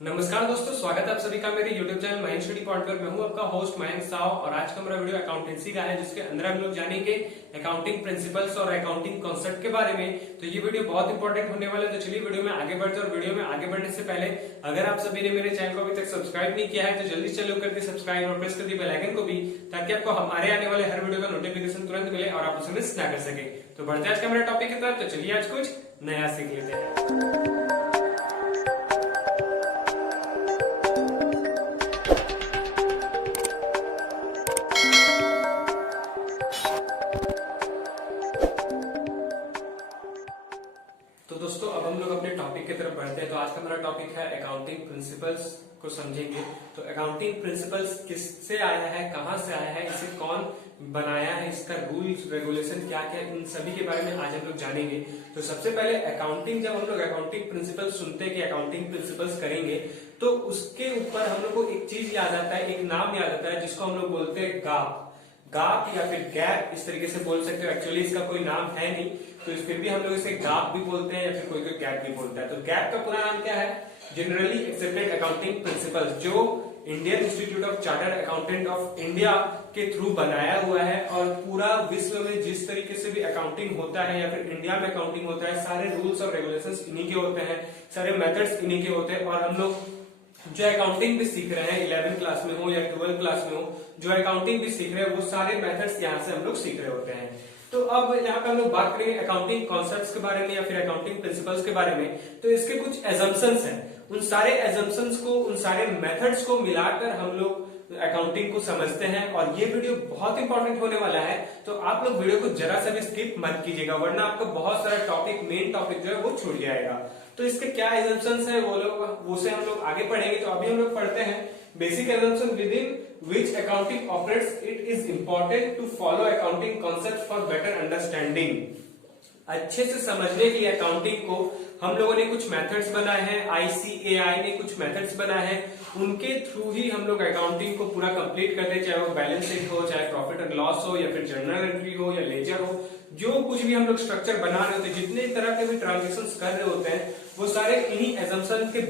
नमस्कार दोस्तों, स्वागत है आप सभी का मेरे YouTube channel Mahendra study point पर। मैं हूं आपका होस्ट महेंद्र साव और आज का मेरा वीडियो अकाउंटेंसी का है, जिसके अंदर हम लोग जानेंगे अकाउंटिंग प्रिंसिपल्स और अकाउंटिंग कॉन्सेप्ट के बारे में। तो ये वीडियो बहुत इंपॉर्टेंट होने वाला है, तो चलिए वीडियो में आगे बढ़ते हैं। और वीडियो में आगे बढ़ने से पहले अगर आप सभी ने मेरे चैनल को अभी तक सब्सक्राइब नहीं किया है तो जल्दी चलो कर दी सब्सक्राइब और प्रेस कर दी बेल आइकन को भी, ताकि आपको हमारे आने वाले हर वीडियो का नोटिफिकेशन तुरंत मिले और आप उसे मिस ना कर सके। तो बढ़ते आज का मेरा टॉपिक की तरफ। तो चलिए आज कुछ नया सीख लेते हैं। तो दोस्तों अब हम लोग अपने टॉपिक की तरफ बढ़ते हैं। तो आज का मेरा टॉपिक है अकाउंटिंग प्रिंसिपल्स को समझेंगे। तो अकाउंटिंग प्रिंसिपल्स किससे आया है, कहां से आया है, इसे कौन बनाया है, इसका रूल्स रेगुलेशन क्या क्या, इन सभी के बारे में आज हम लोग जानेंगे। तो सबसे पहले अकाउंटिंग, जब हम लोग अकाउंटिंग प्रिंसिपल्स सुनते हैं कि अकाउंटिंग प्रिंसिपल्स करेंगे, तो उसके ऊपर हम लोग को एक चीज याद आता है, एक नाम याद आता है, जिसको हम लोग बोलते हैं गाप। गाप या फिर गैप, इस तरीके से बोल सकते हो। एक्चुअली इसका कोई नाम है नहीं, तो फिर भी हम लोग इसे गाप भी बोलते हैं या फिर कोई कोई गैप भी बोलता है। तो गैप का पूरा नाम क्या है? जनरली एक्सेप्टेड अकाउंटिंग प्रिंसिपल्स, जो Indian institute of chartered accountant of India के थ्रू बनाया हुआ है। और पूरा विश्व में जिस तरीके से भी अकाउंटिंग होता है या फिर इंडिया में अकाउंटिंग होता है, सारे रूल्स और रेगुलेशंस इन्हीं के होते हैं, सारे मेथड्स इन्हीं के होते हैं। और हम लोग जो अकाउंटिंग भी सीख रहे हैं 11th क्लास में हो या 12th क्लास में हो, जो अकाउंटिंग भी सीख रहे हैं, वो सारे मेथड्स यहाँ से हम लोग सीख रहे होते हैं। तो अब यहाँ पे हम लोग बात करेंगे अकाउंटिंग कॉन्सेप्ट्स के बारे में या फिर अकाउंटिंग प्रिंसिपल्स के बारे में। तो इसके कुछ एजम्पशंस हैं, उन सारे एजम्पशंस को, उन सारे मेथड्स को मिलाकर हम लोग अकाउंटिंग को समझते हैं। और ये वीडियो बहुत इंपॉर्टेंट होने वाला है, तो आप लोग वीडियो को जरा सा भी स्किप मत कीजिएगा, वरना आपका बहुत सारा टॉपिक, मेन टॉपिक जो है वो छूट जाएगा। तो इसके क्या एजम्पशंस है वो से हम लोग आगे पढ़ेंगे। तो अभी हम लोग पढ़ते हैं basic assumption within which accounting operates. It is important to follow accounting concept for better understanding. अच्छे से समझने के लिए अकाउंटिंग को हम लोगों ने कुछ मेथड्स बनाए हैं, आईसीएआई ने कुछ मेथड्स बनाए हैं, उनके थ्रू ही हम लोग अकाउंटिंग को पूरा कंप्लीट करते हैं। चाहे वो बैलेंस शीट हो, चाहे प्रॉफिट एंड लॉस हो, या फिर जर्नल एंट्री हो या लेजर हो, जो कुछ भी हम लोग स्ट्रक्चर बना रहे होते हैं, जितने तरह के भी ट्रांजेक्शन कर रहे होते हैं, वो सारे इन्हीं एजम्पशन के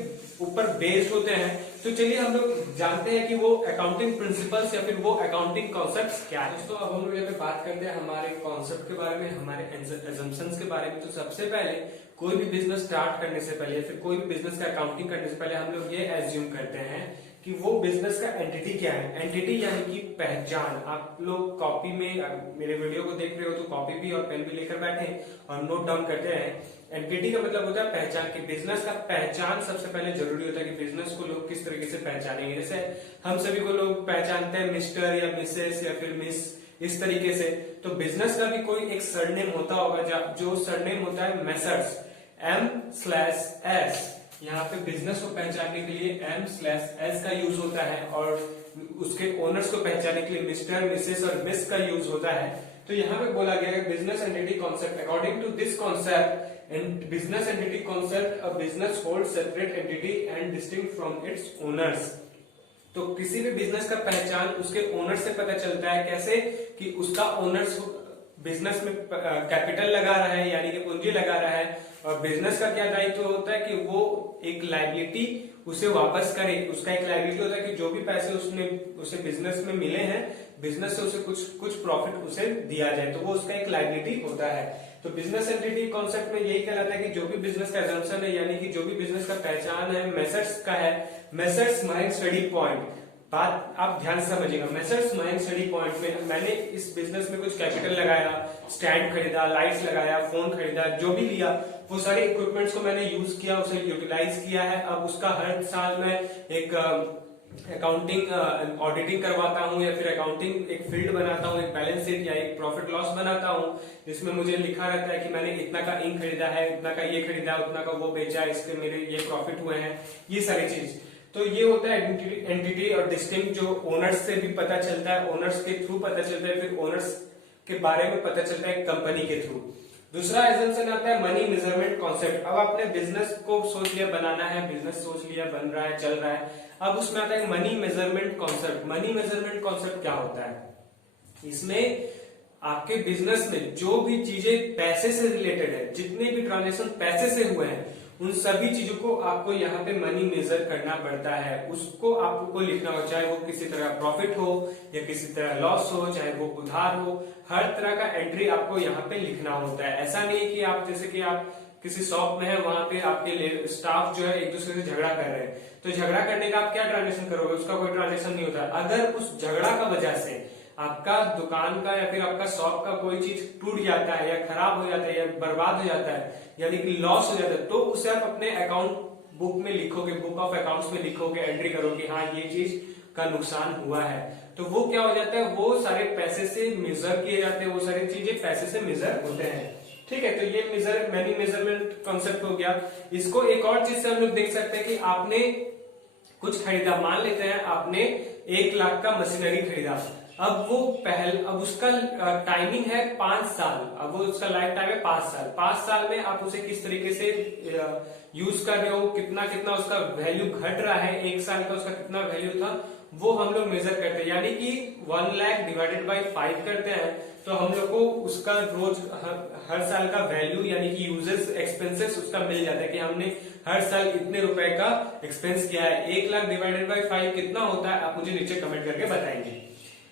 ऊपर बेस्ड होते हैं। तो चलिए हम लोग जानते हैं कि वो अकाउंटिंग प्रिंसिपल्स या फिर वो अकाउंटिंग कॉन्सेप्ट्स क्या है। दोस्तों अब हम लोग यहाँ पे बात करते हैं हमारे कॉन्सेप्ट के बारे में, हमारे एजम्पशंस के बारे में। तो सबसे पहले कोई भी बिजनेस स्टार्ट करने से पहले या फिर कोई भी बिजनेस का अकाउंटिंग करने से पहले हम लोग ये एज्यूम करते हैं कि वो बिजनेस का एंटिटी क्या है। एंटिटी यानी कि पहचान। आप लोग कॉपी में मेरे वीडियो को देख रहे हो तो कॉपी भी और पेन भी लेकर बैठे और नोट डाउन करते हैं। एंटिटी का मतलब होता है पहचान, की बिजनेस का पहचान सबसे पहले जरूरी होता है कि बिजनेस को लोग किस तरीके से पहचानेंगे। जैसे हम सभी को लोग पहचानते हैं मिस्टर या मिसेस या फिर मिस, इस तरीके से। तो बिजनेस का भी कोई एक सरनेम होता होगा, जो सरनेम होता है मेसर्स, M/S। यहाँ पे बिजनेस को पहचानने के लिए M/S का यूज होता है, और उसके ओनर्स को पहचानने के लिए मिस्टर, मिसेस और मिस का यूज होता है। तो यहाँ पे बोला गया है business entity concept. According to this concept, business entity concept, a business hold separate entity and distinct from its owners. तो किसी भी बिजनेस का पहचान उसके ओनर से पता चलता है। कैसे? कि उसका ओनर्स बिजनेस में कैपिटल लगा रहा है, यानी कि पूंजी लगा रहा है, और बिजनेस का क्या दायित्व होता है कि वो एक लायबिलिटी उसे वापस करे। उसका एक लायबिलिटी होता है कि जो भी पैसे उसे बिजनेस में मिले हैं, बिजनेस से उसे कुछ प्रॉफिट उसे दिया जाए, तो वो उसका एक लायबिलिटी होता है। तो बिजनेस एंटिटी कॉन्सेप्ट में यही कहलाता है कि जो भी बिजनेस का एजम्पशन है, यानी कि जो भी बिजनेस का पहचान है, मेसर्स का है, मेसर्स महेंद्र स्टडी पॉइंट। बात आप ध्यान से समझिएगा। मेसर्स महेंद्र स्टडी पॉइंट में मैंने इस बिजनेस में कुछ कैपिटल लगाया, स्टैंड खरीदा, लाइट्स लगाया, फोन खरीदा, जो भी लिया, वो सारे इक्विपमेंट्स को मैंने यूज किया, उसे यूटिलाइज किया है। अब उसका हर साल मैं एक अकाउंटिंग ऑडिटिंग करवाता हूँ, या फिर अकाउंटिंग एक फील्ड बनाता हूँ, एक बैलेंस शीट या एक प्रॉफिट लॉस बनाता हूँ, जिसमें मुझे लिखा रहता है कि मैंने इतना का इंक खरीदा है, इतना का ये खरीदा, उतना का वो बेचा, इसके मेरे ये प्रॉफिट हुए हैं, ये सारी चीज। तो ये होता है एंटिटी और डिस्टिंक्ट, जो ओनर्स से भी पता चलता है, ओनर्स के थ्रू पता चलता है, फिर ओनर्स के बारे में पता चलता है कंपनी के थ्रू। दूसरा एजम्पशन आता है मनी मेजरमेंट कॉन्सेप्ट। अब आपने बिजनेस को सोच लिया बनाना है, बिजनेस सोच लिया, बन रहा है, चल रहा है, अब उसमें आता है money measurement concept. Money measurement concept क्या होता है? इसमें आपके बिजनेस में जो भी चीजें पैसे से रिलेटेड है, जितने भी ट्रांजेक्शन पैसे से हुए हैं, उन सभी चीजों को आपको यहाँ पे मनी मेजर करना पड़ता है, उसको आपको लिखना हो, चाहे वो किसी तरह प्रॉफिट हो या किसी तरह लॉस हो, चाहे वो उधार हो, हर तरह का एंट्री आपको यहाँ पे लिखना होता है। ऐसा नहीं कि आप जैसे कि आप किसी शॉप में है, वहां पे आपके स्टाफ जो है एक दूसरे से झगड़ा कर रहे हैं, तो झगड़ा करने का आप क्या ट्रांजेक्शन करोगे, उसका कोई ट्रांजेक्शन नहीं होता। अगर उस झगड़ा का वजह से आपका दुकान का या फिर आपका शॉप का कोई चीज टूट जाता है या खराब हो जाता है या बर्बाद हो जाता है, यानी कि लॉस हो जाता है, तो उसे आप अपने अकाउंट बुक में लिखोगे, बुक ऑफ अकाउंट्स में लिखोगे, एंट्री करोगे, हाँ ये चीज का नुकसान हुआ है। तो वो क्या हो जाता है, वो सारे पैसे से मेजर किए जाते हैं, वो सारी चीजें पैसे से मेजर होते हैं। ठीक है, तो ये मनी मेजरमेंट कॉन्सेप्ट हो गया। इसको एक और चीज से हम लोग देख सकते हैं कि आपने कुछ खरीदा, मान लेते हैं आपने 1 लाख का मशीनरी खरीदा, अब उसका टाइमिंग है 5 साल, अब वो उसका लाइफ टाइम है 5 साल। 5 साल में आप उसे किस तरीके से यूज कर रहे हो, कितना कितना उसका वैल्यू घट रहा है, 1 साल का उसका कितना वैल्यू था, वो हम लोग मेजर करते हैं। यानी कि 1 लाख डिवाइडेड बाई 5 करते हैं, तो हम लोग को उसका रोज हर साल का वैल्यू यानी कि यूजेस एक्सपेंसेस उसका मिल जाता है कि हमने हर साल इतने रुपए का एक्सपेंस किया है। 1 लाख डिवाइडेड बाई 5 कितना होता है, आप मुझे नीचे कमेंट करके बताएंगे।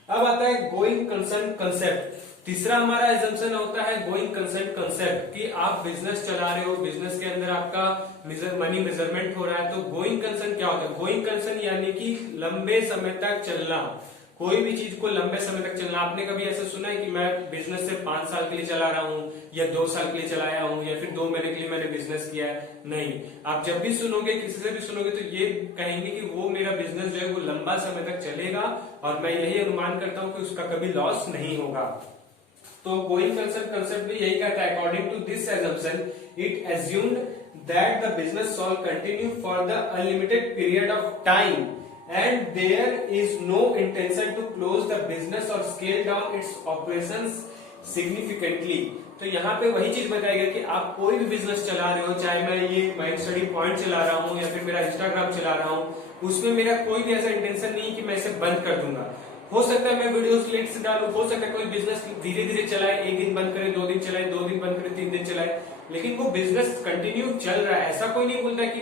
अब आता है गोइंग कंसर्न कंसेप्ट। तीसरा हमारा एजम्पशन होता है गोइंग कंसर्न कंसेप्ट, कि आप बिजनेस चला रहे हो, बिजनेस के अंदर आपका मनी मेजरमेंट हो रहा है। तो गोइंग कंसर्न क्या होता है, गोइंग कंसर्न यानी कि लंबे समय तक चलना, कोई भी चीज को लंबे समय तक चलना। आपने कभी ऐसा सुना है कि मैं बिजनेस से 5 साल के लिए चला रहा हूं या 2 साल के लिए चलाया हूं या फिर 2 महीने के लिए मैंने बिजनेस किया है? नहीं, आप जब भी सुनोगे, किसी से भी सुनोगे, तो ये कहेंगे कि वो मेरा बिजनेस जो है वो लंबा समय तक चलेगा और मैं यही अनुमान करता हूं कि उसका कभी लॉस नहीं होगा। तो गोइंग कंसर्न कंसेप्ट भी यही कहता है, according to this assumption it assumed that the business shall continue for the unlimited period of time and there is no intention to close the business or scale down its operations significantly। तो यहाँ पे वही चीज बताएगा कि आप कोई भी बिजनेस चला रहे हो, चाहे मैं ये माइंड स्टडी पॉइंट चला रहा हूँ या फिर मेरा इंस्टाग्राम चला रहा हूँ, उसमें मेरा कोई भी ऐसा इंटेंशन नहीं कि मैं इसे बंद कर दूंगा। हो सकता है मैं वीडियोस लेट से डालूं, हो सकता है कोई बिजनेस धीरे धीरे चलाए, 1 दिन बंद करे, 2 दिन चलाए, 2 दिन बंद करे, 3 दिन चलाए, लेकिन वो बिजनेस कंटिन्यू चल रहा है। ऐसा कोई नहीं बोलता कि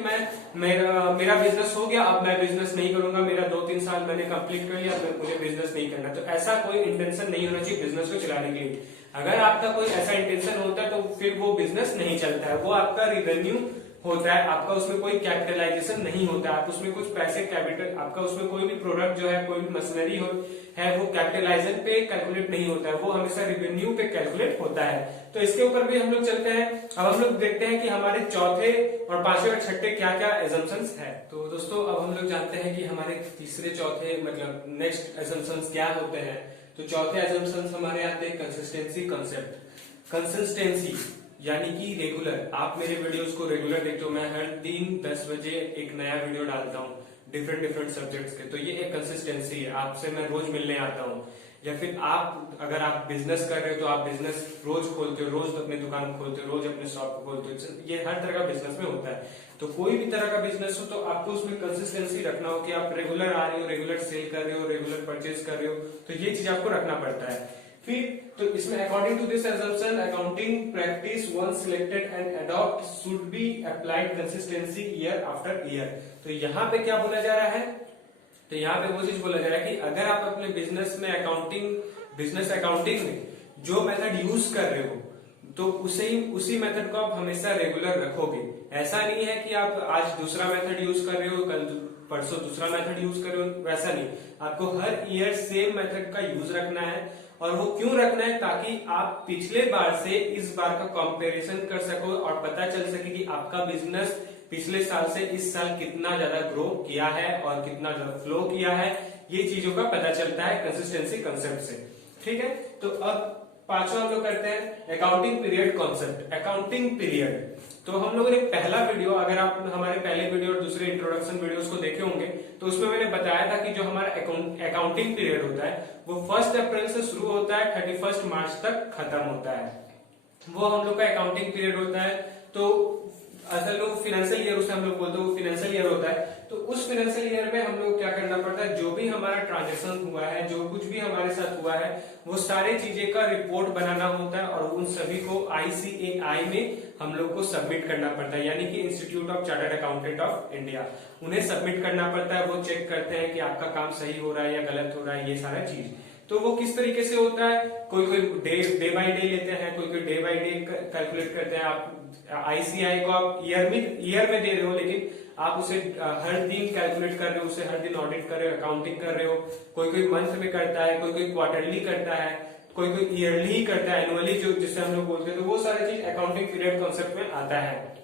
मेरा बिजनेस हो गया, अब मैं बिजनेस नहीं करूंगा, मेरा 2-3 साल मैंने कंप्लीट कर लिया, मुझे बिजनेस नहीं करना। तो ऐसा कोई इंटेंशन नहीं होना चाहिए बिजनेस को चलाने के लिए। अगर आपका कोई ऐसा इंटेंशन होता है तो फिर वो बिजनेस नहीं चलता है, वो आपका रिवेन्यू होता है, आपका उसमें कोई कैपिटलाइजेशन नहीं होता है, आप उसमें कुछ पैसे कैपिटल, आपका उसमें कोई भी प्रोडक्ट जो है, कोई भी मशीनरी है, वो कैपिटलाइजेशन पे कैलकुलेट नहीं होता है, वो हमेशा रिवेन्यू पे कैलकुलेट होता है। तो इसके ऊपर भी हम लोग चलते हैं। अब हम लोग देखते हैं कि हमारे चौथे और पांचवे और छठे क्या क्या एजम्पशंस है। तो दोस्तों अब हम लोग जानते हैं कि हमारे तीसरे चौथे मतलब नेक्स्ट एजम्पशंस क्या होते हैं। तो चौथे एजम्पशंस हमारे आते हैं कंसिस्टेंसी कॉन्सेप्ट। कंसिस्टेंसी यानी कि रेगुलर, आप मेरे वीडियोस को रेगुलर देखते हो, मैं हर दिन 10 बजे एक नया वीडियो डालता हूँ डिफरेंट सब्जेक्ट्स के, तो ये एक कंसिस्टेंसी है। आपसे मैं रोज मिलने आता हूँ, या फिर अगर आप बिजनेस कर रहे हो तो आप बिजनेस रोज खोलते हो, रोज अपनी दुकान खोलते हो, रोज अपने शॉप खोलते हो, ये हर तरह का बिजनेस में होता है। तो कोई भी तरह का बिजनेस हो तो आपको उसमें कंसिस्टेंसी रखना हो कि आप रेगुलर आ रहे हो, रेगुलर सेल कर रहे हो, रेगुलर परचेज कर रहे हो, तो ये चीज आपको रखना पड़ता है। फिर तो इसमें according to this assumption accounting practice once selected and adopt should be applied consistency year after year। तो यहाँ पे क्या बोला जा रहा है, तो यहाँ पे वो चीज बोला जा रहा है कि अगर आप अपने बिजनेस अकाउंटिंग में जो मेथड यूज कर रहे हो तो उसी मेथड को आप हमेशा रेगुलर रखोगे। ऐसा नहीं है कि आप आज दूसरा मेथड यूज कर रहे हो, कल परसों दूसरा मेथड यूज कर रहे हो, वैसा नहीं। आपको हर ईयर सेम मेथड का यूज रखना है। और वो क्यों रखना है, ताकि आप पिछले बार से इस बार का कंपैरिजन कर सको और पता चल सके कि आपका बिजनेस पिछले साल से इस साल कितना ज्यादा ग्रो किया है और कितना ज्यादा फ्लो किया है। ये चीजों का पता चलता है कंसिस्टेंसी कंसेप्ट से। ठीक है, तो अब पांचवा हम लोग करते हैं accounting period concept. Accounting period, तो हम लोगों ने पहला वीडियो, अगर आप हमारे पहले वीडियो और दूसरे इंट्रोडक्शन वीडियोस को देखे होंगे तो उसमें मैंने बताया था कि जो हमारा अकाउंटिंग पीरियड होता है वो 1 अप्रैल से शुरू होता है, 31 मार्च तक खत्म होता है। वो हम लोग का अकाउंटिंग पीरियड होता है। तो असल लोग फाइनेंशियल ईयर उसे हम लोग बोलते हैं, वो फाइनेंशियल ईयर होता है। तो उस फाइनेंशियल ईयर में हम लोग क्या करना पड़ता है, जो भी हमारा ट्रांजेक्शन हुआ है, जो कुछ भी हमारे साथ हुआ है, वो सारे चीजें का रिपोर्ट बनाना होता है और उन सभी को ICAI में हम लोग को सबमिट करना पड़ता है, यानी कि institute of chartered accountant of India, उन्हें सबमिट करना पड़ता है। वो चेक करते हैं कि आपका काम सही हो रहा है या गलत हो रहा है, ये सारा चीज। तो वो किस तरीके से होता है, कोई कोई डे बाय डे लेते हैं, कोई कोई डे बाय डे कैलकुलेट करते हैं। आप आईसीआई को आप ईयर में दे रहे हो, लेकिन आप उसे हर दिन कैलकुलेट कर रहे हो, उसे हर दिन ऑडिट कर रहे हो, अकाउंटिंग कर रहे हो। कोई कोई मंथ में करता है, कोई कोई क्वार्टरली करता है, कोई कोई ईयरली ही करता है, एनुअली जो जिससे हम लोग बोलते हैं। तो वो सारी चीज अकाउंटिंग पीरियड कॉन्सेप्ट में आता है।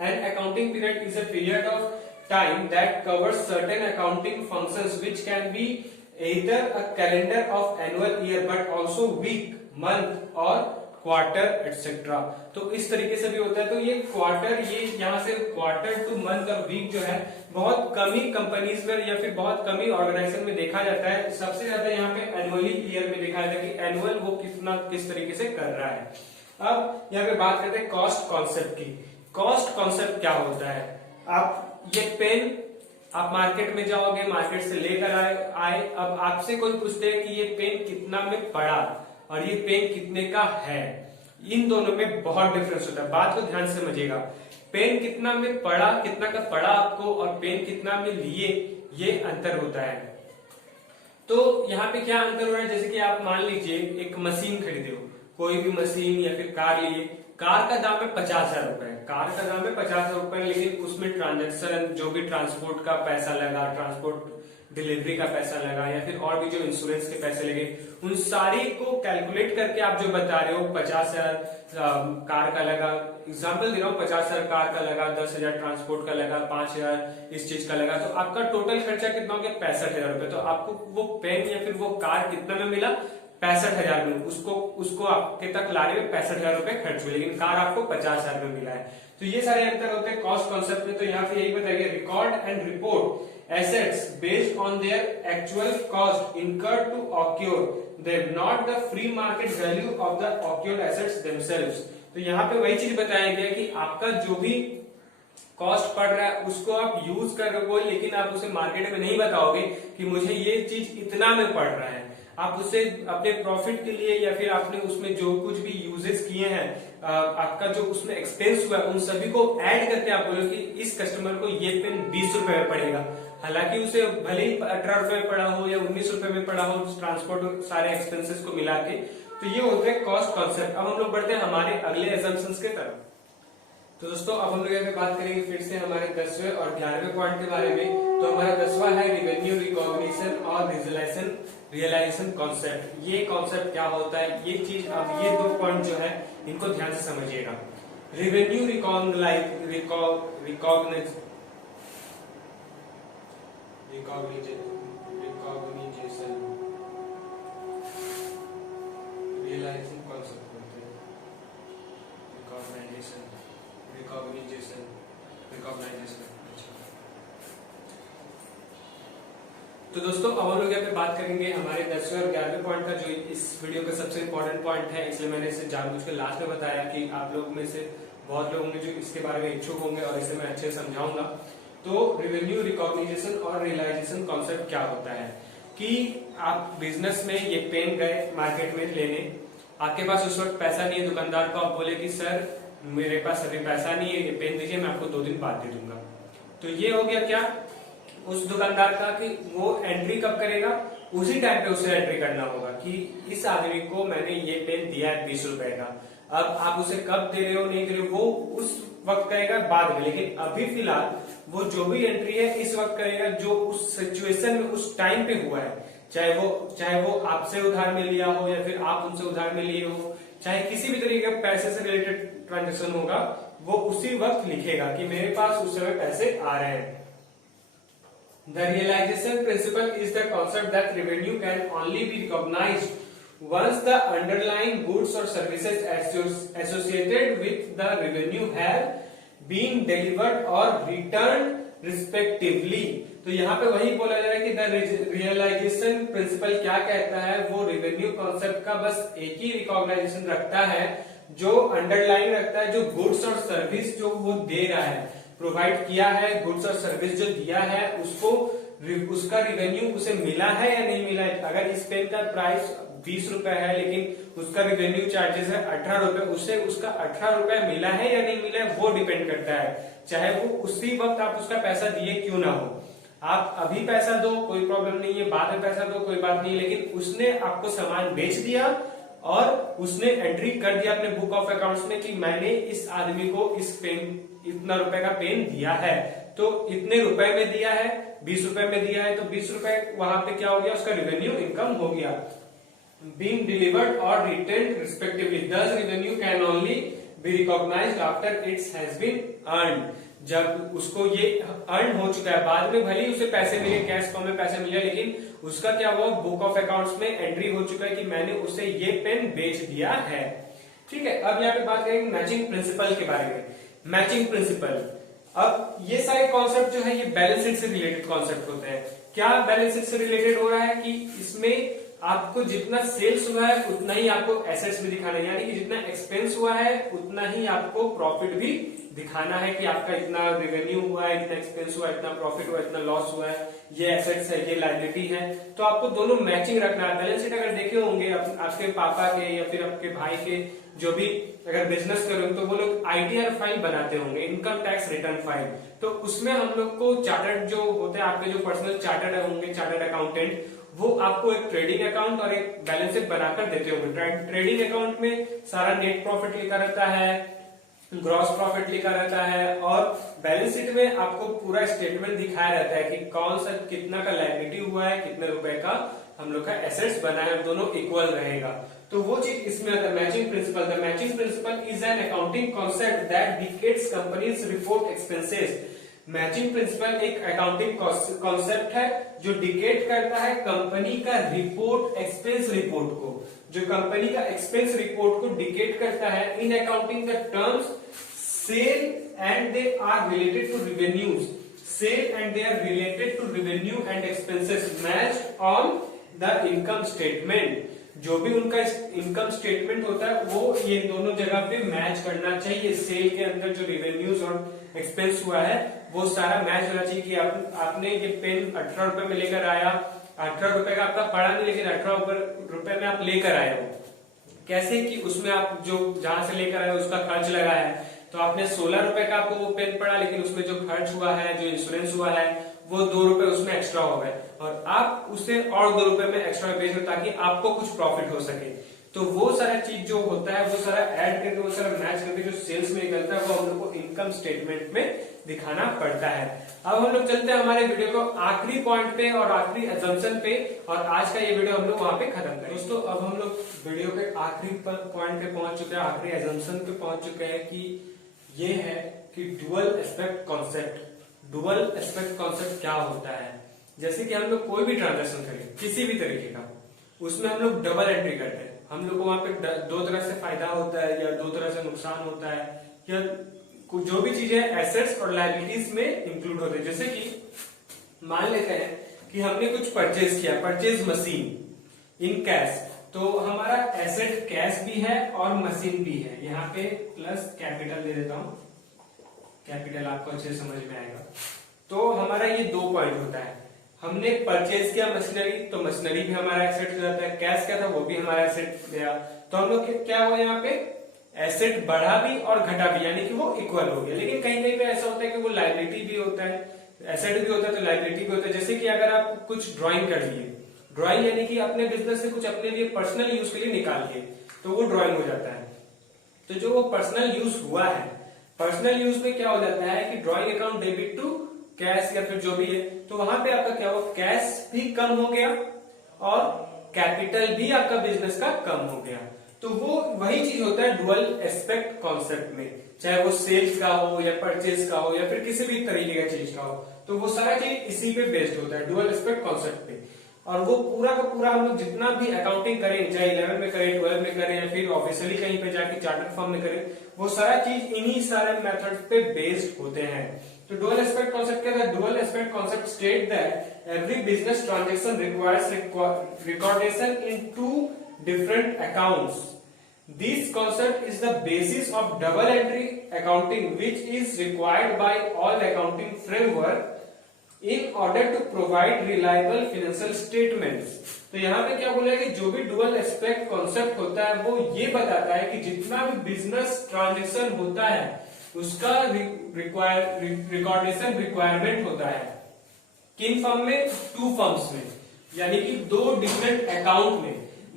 And accounting period is a period of time that covers certain accounting functions which can be either a calendar of annual year but also week, month और क्वार्टर एटसेट्रा। तो इस तरीके से भी होता है। तो ये क्वार्टर, ये यहाँ से क्वार्टर टू मंथ और वीक जो है बहुत कम ही कंपनीज में या फिर बहुत कम ही ऑर्गेनाइजेशन में देखा जाता है। सबसे ज्यादा यहाँ पे एनुअली ईयर में देखा जाता है कि एनुअल वो किस तरीके से कर रहा है। अब यहाँ पे बात करते हैं कॉस्ट कॉन्सेप्ट की। कॉस्ट कॉन्सेप्ट क्या होता है? आप ये पेन आप मार्केट में जाओगे, मार्केट से लेकर आए, अब आपसे कोई पूछते हैं कि ये पेन कितना में पड़ा और ये पेन कितने का है। इन दोनों में बहुत डिफरेंस होता है, बात को ध्यान से समझिएगा। पेन कितना में पड़ा, कितना का पड़ा आपको, और पेन कितना में लिए, ये अंतर होता है। तो यहाँ पे क्या अंतर हो रहा है, जैसे कि आप मान लीजिए एक मशीन खरीदे हो, कोई भी मशीन या फिर कार लिए, कार का दाम है 50,000 रुपए, कार का दाम है 50,000 रुपए, लेकिन उसमें ट्रांजेक्शन जो भी ट्रांसपोर्ट का पैसा लगा, ट्रांसपोर्ट डिलीवरी का पैसा लगा, या फिर और भी जो इंश्योरेंस के पैसे लगे, उन सारी को कैलकुलेट करके आप जो बता रहे हो 50,000 कार का लगा, एग्जाम्पल दे रहा हूँ, 50,000 कार का लगा, 10,000 ट्रांसपोर्ट का लगा, 5,000 इस चीज का लगा, तो आपका टोटल खर्चा कितना हो गया? 65,000 रुपए। तो आपको वो पेन या फिर वो कार कितना में मिला? 65,000 में। उसको आपके तक लाने में 65,000 रुपए खर्च हुए, लेकिन कार आपको 50,000 में मिला है। तो ये सारे अंतर होते हैं कॉस्ट कॉन्सेप्ट में। तो यहाँ पे यही बताइए, record and report assets based on their actual cost incurred to occur them, not the free market value of the occurred assets themselves। तो यहाँ पे वही चीज बताया गया कि आपका जो भी कॉस्ट पड़ रहा है उसको आप यूज कर रहे हो, लेकिन आप उसे मार्केट में नहीं बताओगे कि मुझे ये चीज इतना में पड़ रहा है। आप उसे अपने प्रॉफिट के लिए या फिर आपने उसमें जो कुछ भी यूजेस किए हैं, आपका जो उसमें एक्सपेंस हुआ है, उन सभी को ऐड करके आप बोलो कि इस कस्टमर को ये पेन 20 रुपए में पड़ेगा, हालांकि उसे भले ही 18 रुपए में पड़ा हो या 19 रुपए में पड़ा हो, ट्रांसपोर्ट सारे एक्सपेंसेस को मिला के। तो ये होते हैं कॉस्ट कॉन्सेप्ट। अब हम लोग बढ़ते हैं हमारे अगले एजम्पशंस के तरफ। तो दोस्तों अब हम लोग यहाँ पे बात करेंगे फिर से हमारे 10वें और 11वें पॉइंट के बारे में। तो हमारा 10वां है रिवेन्यू रिकॉग्निशन और रियलाइजेशन कॉन्सेप्ट। ये कॉन्सेप्ट क्या होता है, ये चीज, अब ये दो पॉइंट जो है इनको ध्यान से समझिएगा। रिवेन्यू रिकॉग्निशन, रियलाइजेशन कॉन्सेप्ट बोलते हैं, रिकॉग्नाइजेशन। तो दोस्तों अब हम लोग यहाँ पे बात करेंगे हमारे 10वें और 11वें पॉइंट का, जो इस वीडियो का सबसे इंपॉर्टेंट पॉइंट है, इसलिए मैंने इसे जानबूझ के लास्ट में बताया कि आप लोग में से बहुत लोग होंगे जो इसके बारे में इच्छुक होंगे और इसे मैं अच्छे से समझाऊंगा। तो रिवेन्यू रिकॉग्निशन और रियलाइजेशन कॉन्सेप्ट क्या होता है कि आप बिजनेस में ये पेन गए मार्केट में लेने, आपके पास उस वक्त पैसा नहीं है, दुकानदार को आप बोले कि सर मेरे पास अभी पैसा नहीं है, ये पेन दीजिए, मैं आपको 2 दिन बाद दे दूंगा। तो ये हो गया क्या उस दुकानदार का कि वो एंट्री कब करेगा, उसी टाइम पे उसे एंट्री करना होगा कि इस आदमी को मैंने ये पेन दिया है 20 रुपए का। अब आप उसे कब दे रहे हो नहीं दे रहे हो वो उस वक्त करेगा बाद में, लेकिन अभी फिलहाल वो जो भी एंट्री है इस वक्त करेगा जो उस सिचुएशन में उस टाइम पे हुआ है, चाहे वो आपसे उधार में लिया हो या फिर आप उनसे उधार में लिए हो, चाहे किसी भी तरीके का पैसे से रिलेटेड ट्रांजेक्शन होगा, वो उसी वक्त लिखेगा कि मेरे पास उस समय पैसे आ रहे हैं। The realization principle is the concept that revenue can only be recognized once the underlying goods or services associated with the revenue have been delivered or returned respectively। तो यहाँ पे वही बोला जा रहा है कि द रियलाइजेशन प्रिंसिपल क्या कहता है, वो रेवेन्यू कॉन्सेप्ट का बस एक ही रिकॉग्नाइजेशन रखता है, जो अंडरलाइन रखता है, जो गुड्स और सर्विस जो वो दे रहा है, प्रोवाइड किया है, गुड्स और सर्विस जो दिया है उसको उसका रिवेन्यू उसे मिला है या नहीं मिला है। अगर इस पेन का प्राइस 20 रुपए है, लेकिन उसका रिवेन्यू चार्जेस है 18 रुपए, उससे उसका 18 रुपए मिला है या नहीं मिला है वो डिपेंड करता है। चाहे वो उसी वक्त आप उसका पैसा दिए क्यों ना हो, आप अभी पैसा दो कोई प्रॉब्लम नहीं है, बाद में पैसा दो कोई बात नहीं, लेकिन उसने आपको सामान बेच दिया और उसने एंट्री कर दिया अपने बुक ऑफ अकाउंट्स में कि मैंने इस आदमी को इस पेन इतना रुपए का पेन दिया है, तो इतने रुपए में दिया है, 20 रुपए में दिया है, तो 20 रुपए वहां पे क्या हो गया, उसका रेवेन्यू इनकम हो गया। बीइंग डिलीवर्ड और retained respectively, thus revenue can only be recognised after its has been earned. जब उसको ये अर्न हो चुका है, बाद में भले ही उसे पैसे मिले, कैश फॉर्म में पैसे मिले, लेकिन उसका क्या हुआ, बुक ऑफ अकाउंट्स में एंट्री हो चुका है कि मैंने उसे ये पेन बेच दिया है। ठीक है, अब यहाँ पे बात करेंगे मैचिंग प्रिंसिपल के बारे में। मैचिंग प्रिंसिपल, अब ये सारे कॉन्सेप्ट जो है ये बैलेंस शीट से रिलेटेड कॉन्सेप्ट होते हैं। क्या बैलेंस शीट से रिलेटेड हो रहा है कि इसमें आपको जितना सेल्स हुआ है उतना ही आपको एसेट्स भी दिखाना है, यानी कि जितना एक्सपेंस हुआ है उतना ही आपको प्रॉफिट भी दिखाना है कि आपका इतना रेवेन्यू हुआ है, इतना एक्सपेंस हुआ है, इतना प्रॉफिट हुआ है, इतना लॉस हुआ है, ये एसेट्स है, ये लायबिलिटी है। तो आपको दोनों मैचिंग रखना है। बैलेंस शीट अगर देखे होंगे आपके पापा के या फिर आपके भाई के, जो भी अगर बिजनेस करेंगे तो वो लोग आईटीआर फाइल बनाते होंगे, इनकम टैक्स रिटर्न फाइल। तो उसमें हम लोग को चार्टर्ड जो होते हैं, आपके जो पर्सनल चार्टर्ड होंगे, चार्टर्ड अकाउंटेंट, वो आपको एक ट्रेडिंग अकाउंट और एक बैलेंस शीट बनाकर देते होंगे। ट्रेडिंग अकाउंट में सारा नेट प्रॉफिट लिखा रहता है, ग्रॉस प्रॉफिट लिखा रहता है, और बैलेंस शीट में आपको पूरा स्टेटमेंट दिखाया रहता है कि कौन सा कितना का लायबिलिटी हुआ है, कितने रुपए का हम लोग का एसेट्स बना है, दोनों इक्वल रहेगा। तो वो चीज इसमें आता है matching principal. The matching principal is an accounting concept that decades companies report expenses. Matching principal एक अकाउंटिंग कॉन्सेप्ट है जो डिकेट करता है कंपनी का रिपोर्ट, एक्सपेंस रिपोर्ट को, जो कंपनी का एक्सपेंस रिपोर्ट को डिकेट करता है। In accounting the terms sale and they are related to revenues, sale and they are related to revenue and expenses matched on the income statement. जो भी उनका इनकम स्टेटमेंट होता है वो ये दोनों जगह पे मैच करना चाहिए। सेल के अंदर जो रिवेन्यूज और एक्सपेंस हुआ है वो सारा मैच होना चाहिए कि आपने ये पेन 18 रुपए में लेकर आया, 18 रुपए का आपका पड़ा नहीं, लेकिन 18 रुपए में आप लेकर आए हो। कैसे कि उसमें आप जो जहां से लेकर आए उसका खर्च लगा है, तो आपने 16 रुपए का आपको वो पेन पड़ा, लेकिन उसमें जो खर्च हुआ है, जो इंश्योरेंस हुआ है, वो 2 रुपए उसमें एक्स्ट्रा हो गए, और आप उसे और 2 रुपए में एक्स्ट्रा बेच दो ताकि आपको कुछ प्रॉफिट हो सके। तो वो सारा चीज जो होता है वो सारा ऐड करके, वो सारा मैच करके जो सेल्स में निकलता है वो हम लोग को इनकम स्टेटमेंट में दिखाना पड़ता है। अब हम लोग चलते हैं हमारे वीडियो को आखिरी पॉइंट पे और आखिरी अजम्पशन पे, और आज का ये वीडियो हम लोग वहां पे खत्म करें। दोस्तों अब हम लोग वीडियो के आखिरी पॉइंट पे पहुंच चुके हैं, आखिरी अजम्पशन पे पहुंच चुके हैं कि ये है कि dual aspect concept. Dual aspect concept क्या होता है? जैसे कि हम लोग कोई भी ट्रांजेक्शन करें किसी भी तरीके का, उसमें हम लोग डबल एंट्री करते हैं। हम लोग को वहां पे 2 तरह से फायदा होता है या 2 तरह से नुकसान होता है, या जो भी चीजें एसेट्स और लायबिलिटीज में इंक्लूड होते हैं। जैसे कि मान लेते हैं कि हमने कुछ परचेज किया, परचेज मशीन इन कैश, तो हमारा एसेट कैश भी है और मशीन भी है। यहाँ पे प्लस कैपिटल दे देता हूं, कैपिटल आपको अच्छे से समझ में आएगा। तो हमारा ये 2 पॉइंट होता है। हमने परचेज किया मशीनरी, तो मशीनरी भी हमारा एसेट हो जाता है, कैश क्या था वो भी हमारा एसेट गया। तो हम लोग क्या हुआ यहाँ पे, एसेट बढ़ा भी और घटा भी, यानी कि वो इक्वल हो गया। लेकिन कहीं कहीं पे ऐसा होता है कि वो लायबिलिटी भी होता है, एसेट भी होता है तो लायबिलिटी भी होता है। जैसे कि अगर आप कुछ ड्राइंग कर लिए, ड्राइंग यानी कि अपने बिजनेस से कुछ अपने लिए पर्सनल यूज के लिए निकाल लिए, तो वो ड्राइंग हो जाता है। तो जो वो पर्सनल यूज हुआ है, पर्सनल यूज में क्या हो जाता है कि drawing account debit to cash या फिर जो भी है, तो वहां पे आपका क्या हुआ, कैश भी कम हो गया और कैपिटल भी आपका बिजनेस का कम हो गया। तो वो वही चीज होता है डुअल एस्पेक्ट कॉन्सेप्ट में, चाहे वो सेल्स का हो या परचेज का हो या फिर किसी भी तरीके का चीज का हो, तो वो सारा चीज इसी पे बेस्ड होता है, डुअल एस्पेक्ट कॉन्सेप्ट पे। और वो पूरा का पूरा हम लोग जितना भी अकाउंटिंग करें, चाहे 11 में करें, 12 में करें या फिर ऑफिशियली कहीं पे जाके चार्टर्ड फॉर्म में करें, वो सारा चीज इन्हीं सारे मेथड्स पे बेस्ड होते हैं। तो डुअल एस्पेक्ट कॉन्सेप्ट क्या है? Dual aspect concept state that every business transaction requires recordation in 2 different accounts. This concept is the basis of double entry accounting, which is required by all accounting framework. In order to provide reliable financial statements. तो यहाँ पे क्या बोला है कि जो भी dual aspect concept होता है वो ये बताता है कि जितना भी बिजनेस ट्रांजेक्शन होता है उसका रिकॉर्डेशन रिक्वायरमेंट होता है। किन फर्म में? टू फर्म्स में, यानी कि दो डिफरेंट अकाउंट में।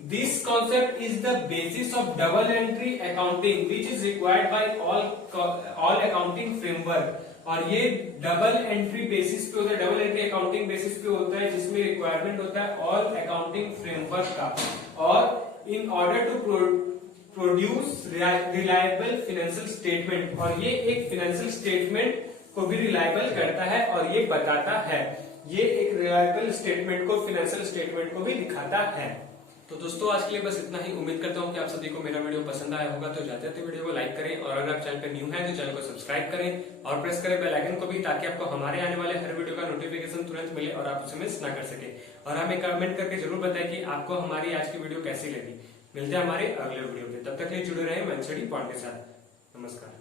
This concept is the basis of double entry accounting which is required by all accounting framework. और ये डबल एंट्री बेसिस पे होता है, डबल एंट्री अकाउंटिंग बेसिस पे होता है, जिसमें रिक्वायरमेंट होता है ऑल अकाउंटिंग फ्रेमवर्क का। और in order to produce reliable financial statement, और ये एक फाइनेंशियल स्टेटमेंट को भी रिलायबल करता है और ये बताता है, ये एक रिलायबल स्टेटमेंट को, फाइनेंशियल स्टेटमेंट को भी दिखाता है। तो दोस्तों आज के लिए बस इतना ही। उम्मीद करता हूँ कि आप सभी को मेरा वीडियो पसंद आया होगा। तो जाते जाते वीडियो को लाइक करें और अगर आप चैनल पे न्यू हैं तो चैनल को सब्सक्राइब करें और प्रेस करें बेल आइकन को भी, ताकि आपको हमारे आने वाले हर वीडियो का नोटिफिकेशन तुरंत मिले और आप उसे मिस ना कर सके। और हमें कमेंट करके जरूर बताएं कि आपको हमारी आज की वीडियो कैसी लगी। मिलते हैं हमारे अगले वीडियो में, तब तक के लिए जुड़े रहे मंचड़ी पॉइंट के साथ। नमस्कार।